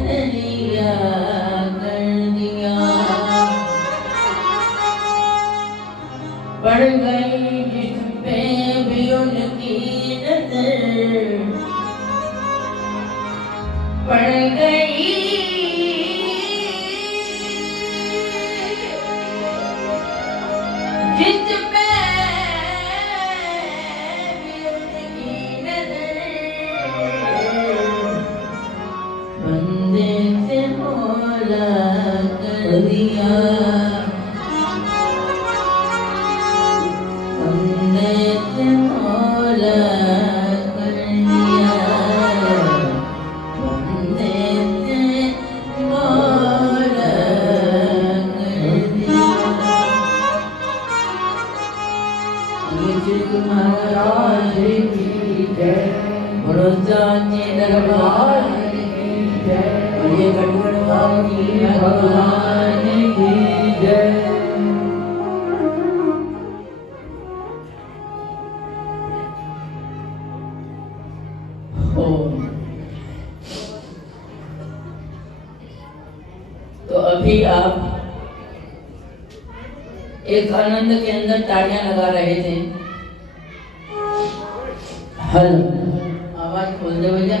दरिया कर दिया। पड़ गई जिस पे भी उनकी नजर, पड़ गई जिस पे भी उनकी नजर, बंदे से मौला कर दिया। बंदे से मौला कर दिया। बंदे से मौला कर दिया। महाराज की जय, बोलो साचे दरबार की जय, बोलिए गढ़वाली भगवान की जय। तो अभी आप एक आनंद के अंदर तालियां लगा रहे थे। हेलो, आवाज खोल दे भैया।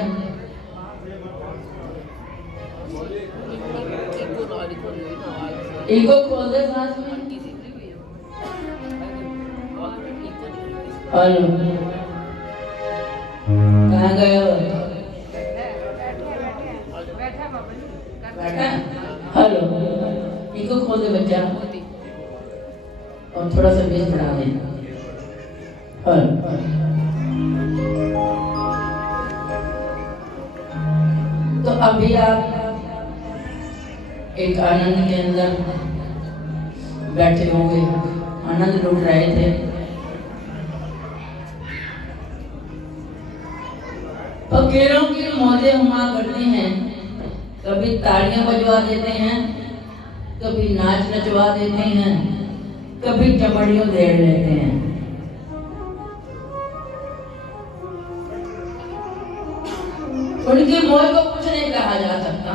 इको खोल दे साथ में। हेलो, कहाँ गए हो? बैठा। हेलो, इको खोल दे बच्चा और थोड़ा सा बेस बढ़ा दे। हेलो, तो अभी आप एक आनंद के अंदर बैठे होंगे, आनंद लूट रहे थे। फकीरों की मौजें हुआ करती हैं, कभी तालियां बजवा देते हैं, कभी नाच नचवा देते हैं, कभी चपड़ियों दे लेते हैं। उनकी मौज को कुछ नहीं कहा जा सकता।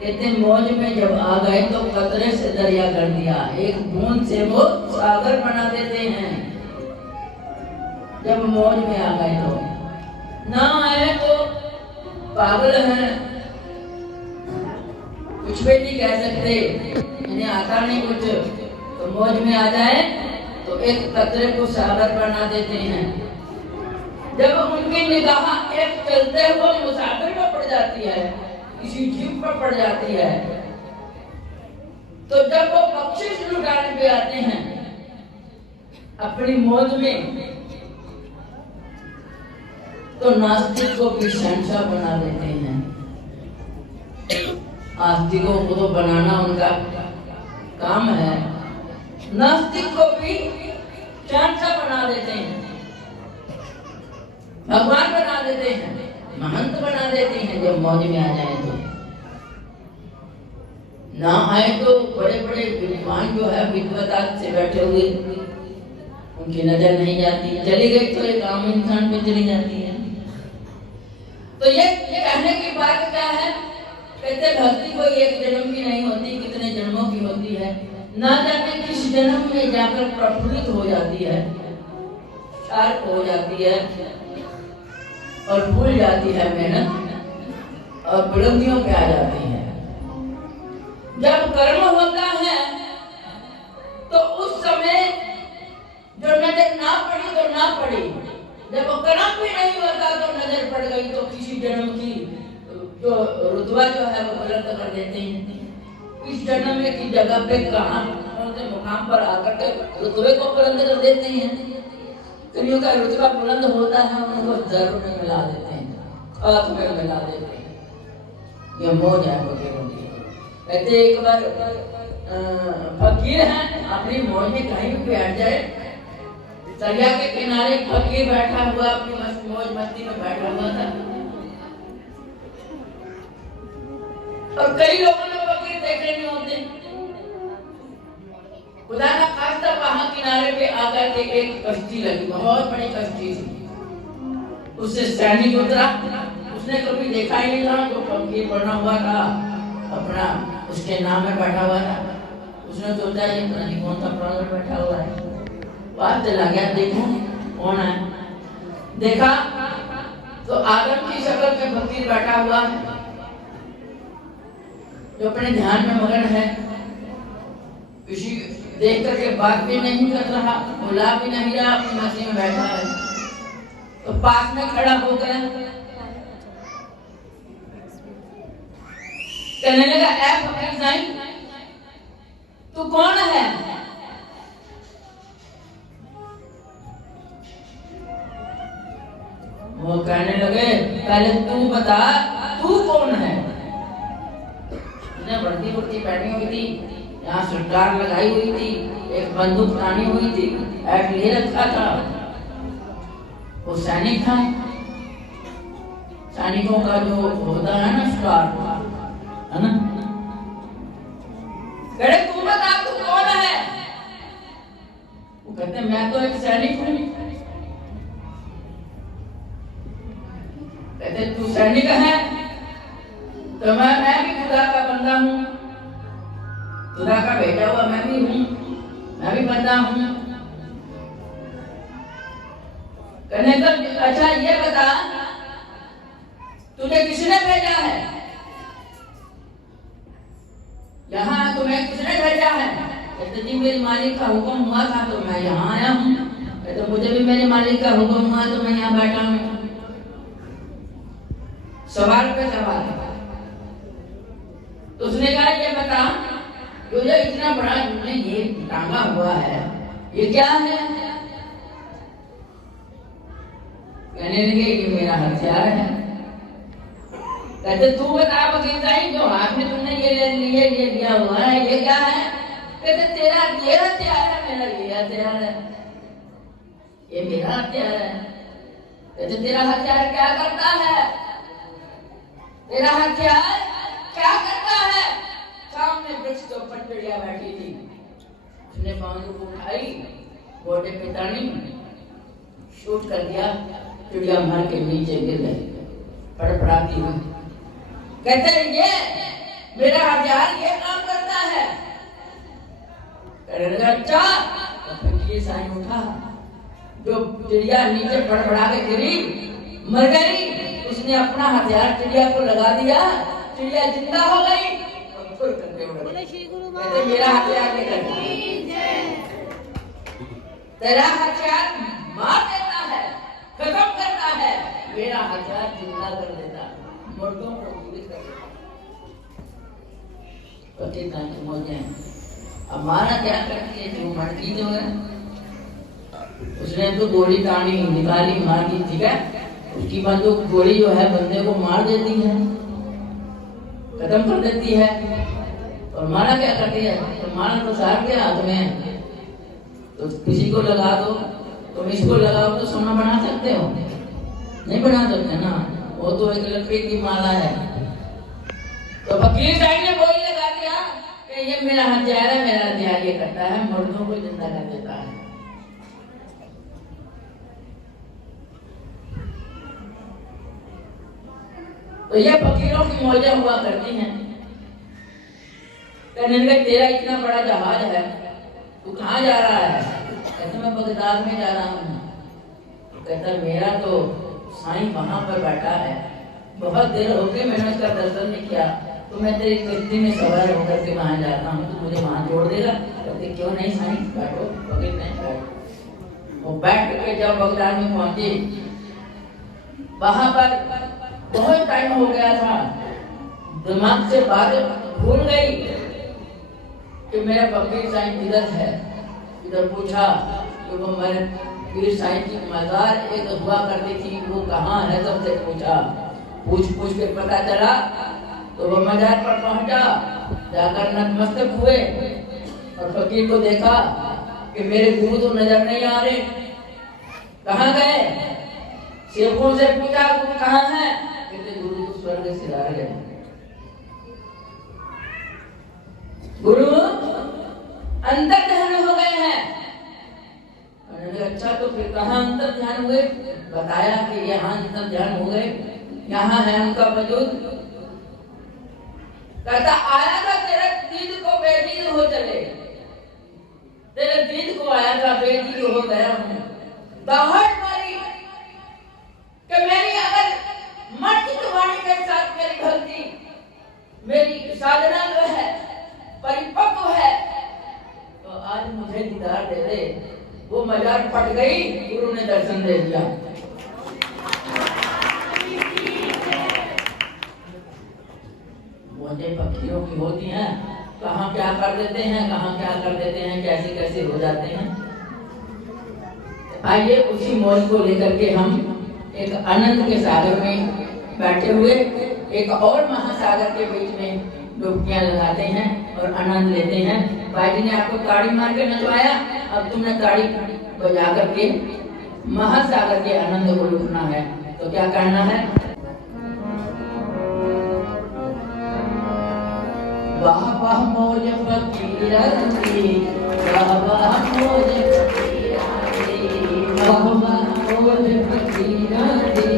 कहते मौज में जब आ गए तो कतरे से दरिया कर दिया, एक बूंद से वो सागर बना देते हैं। जब मौज में आ गए तो ना आए तो पागल हैं, कुछ भी नहीं कह सकते, इन्हें आता नहीं कुछ। तो मौज में आ जाए तो एक कतरे को सागर बना देते हैं। जब उनकी निगाह एक चलते हुए मुसाफिर पर पड़ जाती है, किसी जीव पर पड़ जाती है, तो जब वो बख्शिश लुटाने पे आते हैं अपनी मौज में, तो नास्तिक को भी शहंशाह बना देते हैं। आस्तिकों को तो बनाना उनका काम है, नास्तिक को भी शहंशाह बना देते हैं, भगवान बना देते हैं, महंत बना देते हैं। जब मौज में आ जाए तो ना आए तो बड़े बड़े विद्वान जो है विद्वता से बैठे हुए, उनकी नजर नहीं जाती, चली गई तो एक आम इंसान पे चली जाती है। तो ये कहने की बात क्या है? कहते भक्ति कोई एक जन्म की नहीं होती, कितने जन्मों की होती है। ना जाने किस जन्म में जाकर प्रफुल्लित हो जाती है, शार्प हो जाती है और भूल जाती है मेहनत और बुलंदियों पे आ जाती है। जब कर्म होता है तो उस समय जो नजर ना पड़ी तो ना पड़ी, जब कर्म भी नहीं होता तो नजर पड़ गई तो किसी जन्म की जो रुतबा जो है वो बुलंद कर देते हैं। इस जन्म में की जगह पे कहाँ उनके मुकाम पर आकर के रुतबे को बुलंद कर देते हैं। कईयों का रुतबा बुलंद होता है, उनको जरूर में मिला देते हैं, खाक में मिला देते हैं। ये मौज है फकीरों की। कहते एक बार फकीर है, अपनी मौज में कहीं भी बैठ जाए, दरिया के किनारे फकीर बैठा हुआ अपनी मौज मस्ती में बैठा हुआ था। और कई लोगों ने फकीर देखे नहीं होते। खुदा ना खास्ता वहां किनारे पे आकर के एक कश्ती लगी, बहुत बड़ी कश्ती थी। उससे सैनिक उतरा, उस उसने कभी देखा ही नहीं था, जो फकीर बना हुआ था अपना उसके नाम में बैठा हुआ था। उसने सोचा ये पता नहीं कौन सा प्राणी बैठा हुआ है। बात चला गया, देखो कौन है। देखा तो आदम की शक्ल में फकीर बैठा हुआ है, जो अपने ध्यान में मगन है। किसी देख करके बात भी नहीं कर रहा, बुला भी नहीं रहा, अपनी मस्ती में बैठा है। तो पास में खड़ा हो गया, कहने लगा ऐ फकीर साईं, तू कौन है? वो कहने लगे पहले तू बता तू कौन है। उसने वर्दी वर्दी पहनी हुई थी, यहाँ सरकार लगाई हुई थी, एक बंदूक तानी हुई थी, ऐट ले रखा था। वो सैनिक था। सैनिकों का जो होता है ना स्टार, है ना। कहते तू बता तू कौन है? वो कहते मैं तो एक सैनिक हूँ। कहते तू सैनिक है तो मैं भी खुदा का बंदा हूँ, खुदा का भेजा हुआ मैं भी हूँ, मैं भी बंदा हूँ। कहने तो अच्छा ये बता तुझे किसने भेजा है यहाँ, तुम्हें किसने भेजा है? कहते जी मेरे मालिक का हुक्म हुआ था तो मैं यहाँ आया हूँ। कहते मुझे भी मेरे मालिक का हुक्म हुआ तो मैं यहाँ बैठा हूँ। सवाल पे सवाल। तो उसने कहा ये बता जो ये इतना बड़ा तुमने ये टांगा हुआ है ये क्या है? कहने लगे ये मेरा हथियार है। कहते तू बता फकीर साईं जो हाथ में तुमने ये लिया हुआ है ये क्या है? कहते तेरा ये हथियार है, मेरा ये हथियार है, ये मेरा हथियार है। कहते तेरा हथियार क्या करता है? तेरा हथियार क्या करता है? सामने वृक्ष के ऊपर चिड़िया बैठी थी, उसने बंदूक उठाई, गोटे पे तानी, शूट कर दिया, चिड़िया मार के नीचे गिर गई फड़फड़ाती हुई। कहते ये मेरा हथियार ये काम करता है। कहने लगा अच्छा। फकीर साईं उठा, जो चिड़िया नीचे फड़फड़ा के गिरी मर गई, उसने अपना हथियार चिड़िया को लगा दिया, चिड़िया जिंदा हो गई। कहते मेरा हथियार लेकर तेरा हथियार मार देता है, खत्म करता है, मेरा हथियार जिंदा कर देता है, मुर्दों को जीवित कर देता है। हमारा क्या करती है जो मटकी तो है, उसने तो गोली तानी निकाली मार दी, ठीक है, उसकी बंदूक गोली जो है बंदे को मार देती है, खत्म कर देती है। और मारा क्या करती है? तो मारा तो सार के हाथ में, तो किसी को लगा दो, तुम इसको लगाओ तो सोना बना सकते हो? नहीं बना सकते ना, वो तो एक लकड़ी की माला है। तो फकीर साईं ने बोल लगा दिया कि ये मेरा हथियार है, मेरा हथियार ये करता है, मुर्दों को जिंदा कर देता है। तो ये फकीरों की मौजें हुआ करती हैं। कहने लगे तेरा इतना बड़ा जहाज है, तू कहाँ जा रहा है? कहते मैं बगदाद में जा रहा हूँ। कहता मेरा तो साईं वहां पर बैठा है, बहुत देर हो गई मैंने उसका दर्शन नहीं किया, तो मैं तेरी किश्ती में सवार होकर के वहां जाता हूँ, तो मुझे वहां छोड़ देगा? कहते क्यों नहीं साईं, बैठो। फकीर नहीं बैठो। वो बैठ करके जब बगदाद में पहुंचे, वहां पर बहुत टाइम हो गया था, दिमाग से बात भूल गई कि मेरा फकीर साईं किधर है। इधर पूछा तो वो मेरे पीर साईं की मजार एक हुआ करती थी, वो कहाँ है, सबसे पूछा, पूछ के पता चला। तो वो मजार पर पहुंचा, जाकर नतमस्तक हुए और फकीर को देखा कि मेरे गुरु तो नजर नहीं आ रहे, कहाँ गए? सेवकों से पूछा गुरु कहाँ है? कहते गुरु तो स्वर्ग से आ गए। गुरु अंतर ध्यान हो गए हैं। अच्छा तो फिर कहाँ अंतर ध्यान हुए? बताया कि यहाँ अंतर ध्यान हो गए यहाँ है उनका वजूद। कहता आया था तेरे दीद को बेदीद हो चले, तेरे दीद को आया था बेदीद हो गया हूँ। दहाड़ मारी कि मेरी अगर मर्जित वाणी के साथ मेरी भक्ति, मेरी साधना जो है परिपक्व है, तो आज मुझे दीदार दे दे। वो मजार फट गई, गुरु ने दर्शन दे दिया। मोटे पक्षियों की होती हैं, कहाँ क्या कर देते हैं, कहाँ क्या कर देते हैं, कैसे कैसे हो जाते हैं। आइए उसी मौज को लेकर के हम एक आनंद के सागर में बैठे हुए एक और महासागर के बीच में डुबकियां लगाते हैं और आनंद लेते हैं। भाई जी ने आपको ताड़ी मार के नचवाया, अब तुमने ताड़ी बजा करके महासागर के आनंद को लूटना है। तो क्या करना है? वाह वाह मौज फकीरा दी, वाह वाह मौज फकीरा दी, वाह वाह मौज फकीरा दी,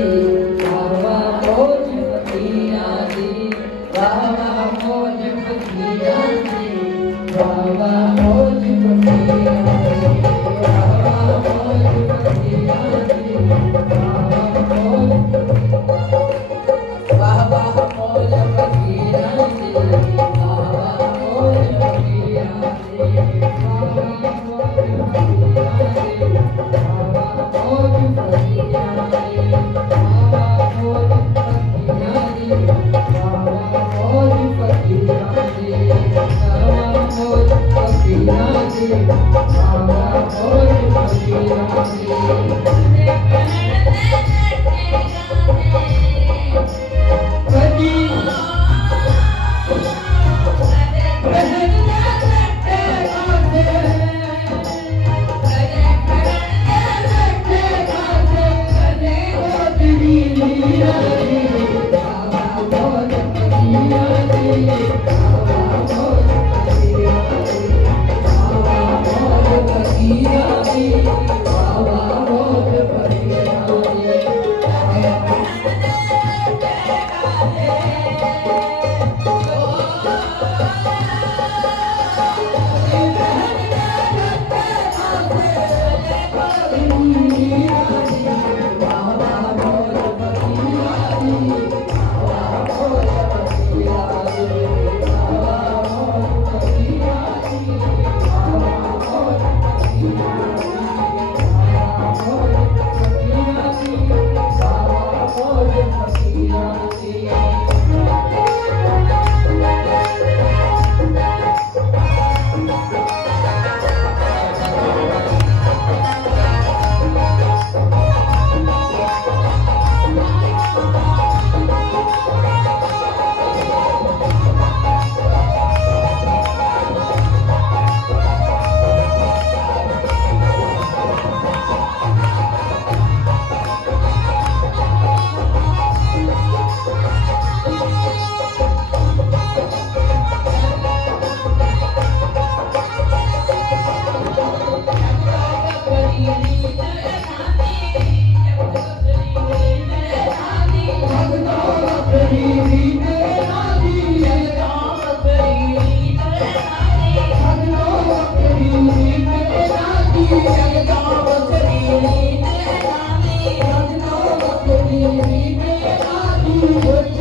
वाह वाह मौज फकीरा दी, वाह वाह मौज फकीरा दी, वाह वाह मौज फकीरा दी, वाह वाह मौज फकीरा दी, वाह वाह मौज फकीरा दी। What